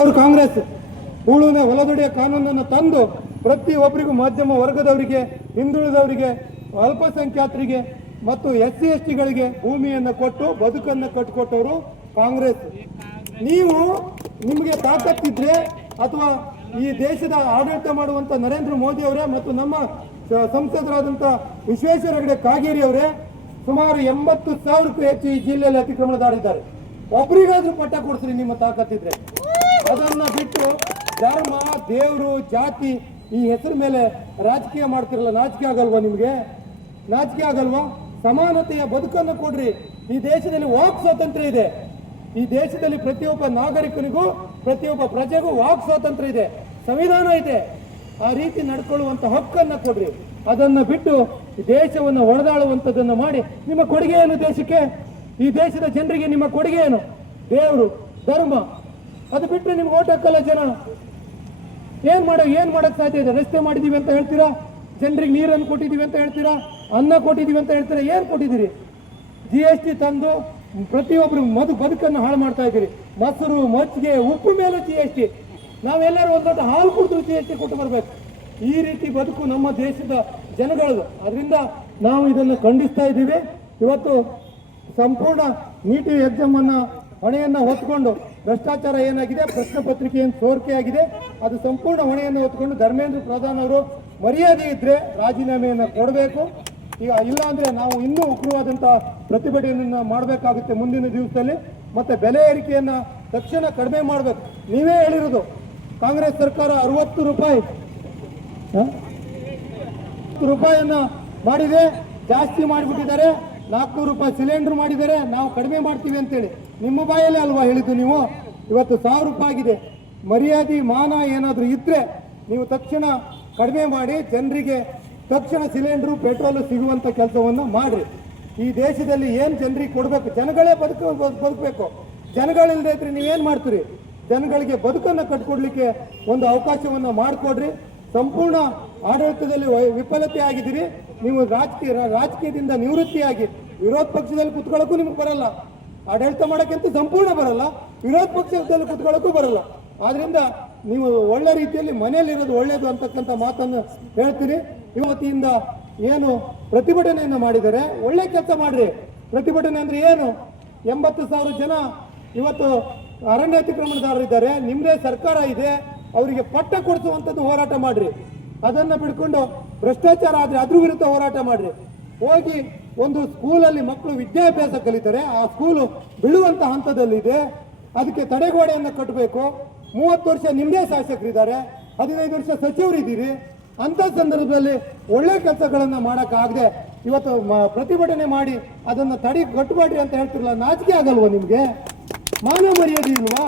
ಅವರು ಕಾಂಗ್ರೆಸ್ ಉಳುನೆ ಹೊಲದುಡಿಯ ಕಾನೂನನ್ನು ತಂದು ಪ್ರತಿಯೊಬ್ಬರಿಗೂ ಮಧ್ಯಮ ವರ್ಗದವರಿಗೆ, ಹಿಂದುಳಿದವರಿಗೆ, ಅಲ್ಪಸಂಖ್ಯಾತರಿಗೆ ಮತ್ತು SC ST ಗಳಿಗೆ ಭೂಮಿಯನ್ನು ಕೊಟ್ಟು ಬದುಕನ್ನು ಕಟ್ಟಿಕೊಟ್ಟವರು ಕಾಂಗ್ರೆಸ್. ನೀವು ನಿಮಗೆ ತಾಕತ್ತಿದ್ರೆ ಅಥವಾ ಈ ದೇಶದ ಆಡಳಿತ ಮಾಡುವಂತ ನರೇಂದ್ರ ಮೋದಿ ಅವರೇ ಮತ್ತು ನಮ್ಮ ಸಂಸದರಾದಂಥ ವಿಶ್ವೇಶ್ವರ ಹೆಗಡೆ ಕಾಗೇರಿ ಅವರೇ ಸುಮಾರು 80,000ಕ್ಕೂ ಹೆಚ್ಚು ಈ ಜಿಲ್ಲೆಯಲ್ಲಿ ಅತಿಕ್ರಮಣದಾರಿದ್ದಾರೆ. ಒಬ್ಬರಿಗಾದ್ರೂ ಪಟ್ಟ ಕೊಡಿಸ್ರಿ ನಿಮ್ಮ ತಾಕತ್ತಿದ್ರೆ. ಅದನ್ನ ಬಿಟ್ಟು ಧರ್ಮ, ದೇವರು, ಜಾತಿ ಈ ಹೆಸರು ಮೇಲೆ ರಾಜಕೀಯ ಮಾಡ್ತಿರಲ್ಲ. ನಾಚಿಕೆ ಆಗಲ್ವಾ ನಿಮಗೆ? ನಾಚಿಕೆ ಆಗಲ್ವಾ? ಸಮಾನತೆಯ ಬದುಕನ್ನು ಕೊಡ್ರಿ. ಈ ದೇಶದಲ್ಲಿ ವಾಕ್ ಸ್ವಾತಂತ್ರ್ಯ ಇದೆ. ಈ ದೇಶದಲ್ಲಿ ಪ್ರತಿಯೊಬ್ಬ ನಾಗರಿಕನಿಗೂ, ಪ್ರತಿಯೊಬ್ಬ ಪ್ರಜೆಗೂ ವಾಕ್ ಸ್ವಾತಂತ್ರ್ಯ ಇದೆ, ಸಂವಿಧಾನ ಇದೆ. ಆ ರೀತಿ ನಡ್ಕೊಳ್ಳುವಂತ ಹಕ್ಕನ್ನು ಕೊಡ್ರಿ. ಅದನ್ನ ಬಿಟ್ಟು ದೇಶವನ್ನು ಒಡೆದಾಳುವಂಥದ್ದನ್ನು ಮಾಡಿ ನಿಮ್ಮ ಕೊಡುಗೆ ಏನು ದೇಶಕ್ಕೆ? ಈ ದೇಶದ ಜನರಿಗೆ ನಿಮ್ಮ ಕೊಡುಗೆ ಏನು? ದೇವರು, ಧರ್ಮ, ಅದು ಬಿಟ್ಟರೆ ನಿಮ್ಗೆ ಓಟ್ ಹಾಕಲ್ಲ ಜನ. ಏನ್ ಮಾಡಕ್ ಸಾಧ್ಯ ಇದೆ? ರಸ್ತೆ ಮಾಡಿದೀವಿ ಅಂತ ಹೇಳ್ತೀರಾ, ಜನರಿಗೆ ನೀರನ್ನು ಕೊಟ್ಟಿದೀವಿ ಅಂತ ಹೇಳ್ತೀರಾ, ಅನ್ನ ಕೊಟ್ಟಿದೀವಿ ಅಂತ ಹೇಳ್ತೀರಾ. ಏನ್ ಕೊಟ್ಟಿದ್ದೀರಿ? GST ತಂದು ಪ್ರತಿಯೊಬ್ಬರು ಬದುಕನ್ನು ಹಾಳು ಮಾಡ್ತಾ ಇದ್ದೀರಿ. ಮೊಸರು, ಮಜ್ಜಿಗೆ, ಉಪ್ಪು ಮೇಲೆ GST. ನಾವೆಲ್ಲರೂ ಒಂದು ದೊಡ್ಡ ಹಾಲು ಕುಡಿದ್ರು GST ಕೊಟ್ಟು ಬರ್ಬೇಕು. ಈ ರೀತಿ ಬದುಕು ನಮ್ಮ ದೇಶದ ಜನಗಳದು. ಅದರಿಂದ ನಾವು ಇದನ್ನು ಖಂಡಿಸ್ತಾ ಇದ್ದೀವಿ. ಇವತ್ತು ಸಂಪೂರ್ಣ ನೀತಿ ಎಕ್ಸಾಮ್ ಅನ್ನ ಹೊಣೆಯನ್ನ ಹೊತ್ಕೊಂಡು ಭ್ರಷ್ಟಾಚಾರ ಏನಾಗಿದೆ, ಪ್ರಶ್ನೆ ಪತ್ರಿಕೆ ಏನು ಸೋರಿಕೆ ಆಗಿದೆ, ಅದು ಸಂಪೂರ್ಣ ಹೊಣೆಯನ್ನು ಹೊತ್ಕೊಂಡು ಧರ್ಮೇಂದ್ರ ಪ್ರಧಾನ್ ಅವರು ಮರ್ಯಾದೆ ಇದ್ರೆ ರಾಜೀನಾಮೆಯನ್ನು ಕೊಡಬೇಕು. ಈಗ ಇಲ್ಲ ಅಂದ್ರೆ ನಾವು ಇನ್ನೂ ಉಗ್ರವಾದಂತಹ ಪ್ರತಿಭಟನೆಯನ್ನ ಮಾಡಬೇಕಾಗುತ್ತೆ ಮುಂದಿನ ದಿವಸದಲ್ಲಿ. ಮತ್ತೆ ಬೆಲೆ ಏರಿಕೆಯನ್ನ ತಕ್ಷಣ ಕಡಿಮೆ ಮಾಡಬೇಕು. ನೀವೇ ಹೇಳಿರೋದು ಕಾಂಗ್ರೆಸ್ ಸರ್ಕಾರ 60 ರೂಪಾಯಿಯನ್ನ ಮಾಡಿದೆ, ಜಾಸ್ತಿ ಮಾಡಿಬಿಟ್ಟಿದ್ದಾರೆ. 400 ರೂಪಾಯಿ ಸಿಲಿಂಡರ್ ಮಾಡಿದ್ದಾರೆ, ನಾವು ಕಡಿಮೆ ಮಾಡ್ತೀವಿ ಅಂತೇಳಿ ನಿಮ್ಮ ಬಾಯಲ್ಲೇ ಅಲ್ವಾ ಹೇಳಿದ್ದು ನೀವು? ಇವತ್ತು 1000 ರೂಪಾಯಿ ಆಗಿದೆ. ಮರ್ಯಾದೆ, ಮಾನ ಏನಾದರೂ ಇದ್ರೆ ನೀವು ತಕ್ಷಣ ಕಡಿಮೆ ಮಾಡಿ ಜನರಿಗೆ ತಕ್ಷಣ ಸಿಲಿಂಡರು, ಪೆಟ್ರೋಲು ಸಿಗುವಂತ ಕೆಲಸವನ್ನ ಮಾಡ್ರಿ. ಈ ದೇಶದಲ್ಲಿ ಏನ್ ಜನರಿಗೆ ಕೊಡಬೇಕು, ಜನಗಳೇ ಬದುಕಬೇಕು. ಜನಗಳಿಲ್ಲದೆ ಇದ್ರೆ ನೀವೇನ್ ಮಾಡ್ತೀರಿ? ಜನಗಳಿಗೆ ಬದುಕನ್ನು ಕಟ್ಕೊಡ್ಲಿಕ್ಕೆ ಒಂದು ಅವಕಾಶವನ್ನ ಮಾಡಿಕೊಡ್ರಿ. ಸಂಪೂರ್ಣ ಆಡಳಿತದಲ್ಲಿ ವಿಫಲತೆ ಆಗಿದ್ದೀರಿ. ನೀವು ರಾಜಕೀಯದಿಂದ ನಿವೃತ್ತಿಯಾಗಿ ವಿರೋಧ ಪಕ್ಷದಲ್ಲಿ ಕುತ್ಕೊಳ್ಳೋಕ್ಕೂ ನಿಮ್ಗೆ ಬರಲ್ಲ. ಆಡಳಿತ ಮಾಡೋಕ್ಕಂತೂ ಸಂಪೂರ್ಣ ಬರಲ್ಲ, ವಿರೋಧ ಪಕ್ಷದಲ್ಲಿ ಕುತ್ಕೊಳ್ಳೋಕ್ಕೂ ಬರಲ್ಲ. ಆದ್ರಿಂದ ನೀವು ಒಳ್ಳೆ ರೀತಿಯಲ್ಲಿ ಮನೆಯಲ್ಲಿರೋದು ಒಳ್ಳೇದು ಅಂತಕ್ಕಂಥ ಮಾತನ್ನು ಹೇಳ್ತೀರಿ. ಇವತ್ತಿಂದ ಏನು ಪ್ರತಿಭಟನೆಯನ್ನು ಮಾಡಿದರೆ ಒಳ್ಳೆ ಕೆಲಸ ಮಾಡ್ರಿ. ಪ್ರತಿಭಟನೆ ಅಂದ್ರೆ ಏನು? 80,000 ಜನ ಇವತ್ತು ಅರಣ್ಯ ಅತಿಕ್ರಮಣದಾರರಿದ್ದಾರೆ. ನಿಮ್ಮದೇ ಸರ್ಕಾರ ಇದೆ, ಅವರಿಗೆ ಪಟ್ಟ ಕೊಡಿಸುವಂಥದ್ದು ಹೋರಾಟ ಮಾಡ್ರಿ. ಅದನ್ನ ಬಿಡ್ಕೊಂಡು ಭ್ರಷ್ಟಾಚಾರ ಆದ್ರೆ ಅದ್ರ ವಿರುದ್ಧ ಹೋರಾಟ ಮಾಡ್ರಿ. ಹೋಗಿ ಒಂದು ಸ್ಕೂಲಲ್ಲಿ ಮಕ್ಕಳು ವಿದ್ಯಾಭ್ಯಾಸ ಕಲಿತಾರೆ, ಆ ಸ್ಕೂಲು ಬೀಳುವಂತ ಹಂತದಲ್ಲಿದೆ, ಅದಕ್ಕೆ ತಡೆಗೋಡೆಯನ್ನು ಕಟ್ಟಬೇಕು. 30 ವರ್ಷ ನಿಮ್ಮದೇ ಶಾಸಕರಿದ್ದಾರೆ, 15 ವರ್ಷ ಸಚಿವರಿದ್ದೀರಿ. ಅಂತ ಸಂದರ್ಭದಲ್ಲಿ ಒಳ್ಳೆ ಕೆಲಸಗಳನ್ನ ಮಾಡೋಕ್ಕಾಗದೆ ಇವತ್ತು ಪ್ರತಿಭಟನೆ ಮಾಡಿ ಅದನ್ನ ಕಟ್ಟಬೇಡ್ರಿ ಅಂತ ಹೇಳ್ತಿರಲ್ಲ. ನಾಚಿಕೆ ಆಗಲ್ವಾ ನಿಮ್ಗೆ? ಮಾನ ಮರ್ಯಾದೆ ಇಲ್ವಾ?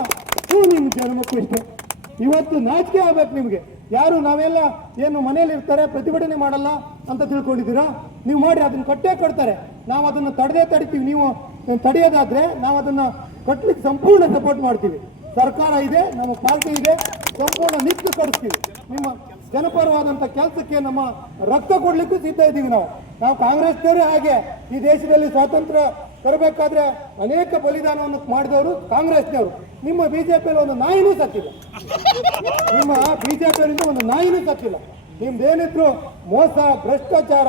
ನಿಮ್ಮ ಜನ್ಮಕ್ಕೂ ಇಷ್ಟೇ. ಇವತ್ತು ನಾಚಿಕೆ ಆಗ್ಬೇಕು ನಿಮ್ಗೆ. ಯಾರು ನಾವೆಲ್ಲ ಏನು ಮನೇಲಿ ಇರ್ತಾರೆ, ಪ್ರತಿಭಟನೆ ಮಾಡಲ್ಲ ಅಂತ ತಿಳ್ಕೊಂಡಿದ್ದೀರಾ? ನೀವು ಮಾಡಿ, ಅದನ್ನ ಕಟ್ಟೇ ಕಟ್ತಾರೆ. ನಾವು ಅದನ್ನ ತಡಿತೀವಿ. ನೀವು ತಡೆಯೋದಾದ್ರೆ ನಾವು ಅದನ್ನ ಕಟ್ಟಲಿಕ್ಕೆ ಸಂಪೂರ್ಣ ಸಪೋರ್ಟ್ ಮಾಡ್ತೀವಿ. ಸರ್ಕಾರ ಇದೆ, ನಮ್ಮ ಪಾರ್ಟಿ ಇದೆ, ಸಂಪೂರ್ಣ ನಿಂತು ಕಟ್ಟಿಸ್ತೀವಿ. ನಿಮ್ಮ ಜನಪರವಾದಂಥ ಕೆಲಸಕ್ಕೆ ನಮ್ಮ ರಕ್ತ ಕೊಡ್ಲಿಕ್ಕೂ ಸಿದ್ಧ ಇದ್ದೀವಿ. ನಾವು ಕಾಂಗ್ರೆಸ್ನವರೇ ಹಾಗೆ. ಈ ದೇಶದಲ್ಲಿ ಸ್ವಾತಂತ್ರ್ಯ ತರಬೇಕಾದ್ರೆ ಅನೇಕ ಬಲಿದಾನವನ್ನು ಮಾಡಿದವರು ಕಾಂಗ್ರೆಸ್ನವರು. ನಿಮ್ಮ ಬಿಜೆಪಿಯಲ್ಲಿ ಒಂದು ನಾಯಿನೂ ಸತ್ತಿಲ್ಲ. ನಿಮ್ಮ ಬಿಜೆಪಿಯವರಿಂದ ಒಂದು ನಾಯಿನೂ ಸತ್ತಿಲ್ಲ. ನಿಮ್ದೇನಿದ್ರು ಮೋಸ, ಭ್ರಷ್ಟಾಚಾರ,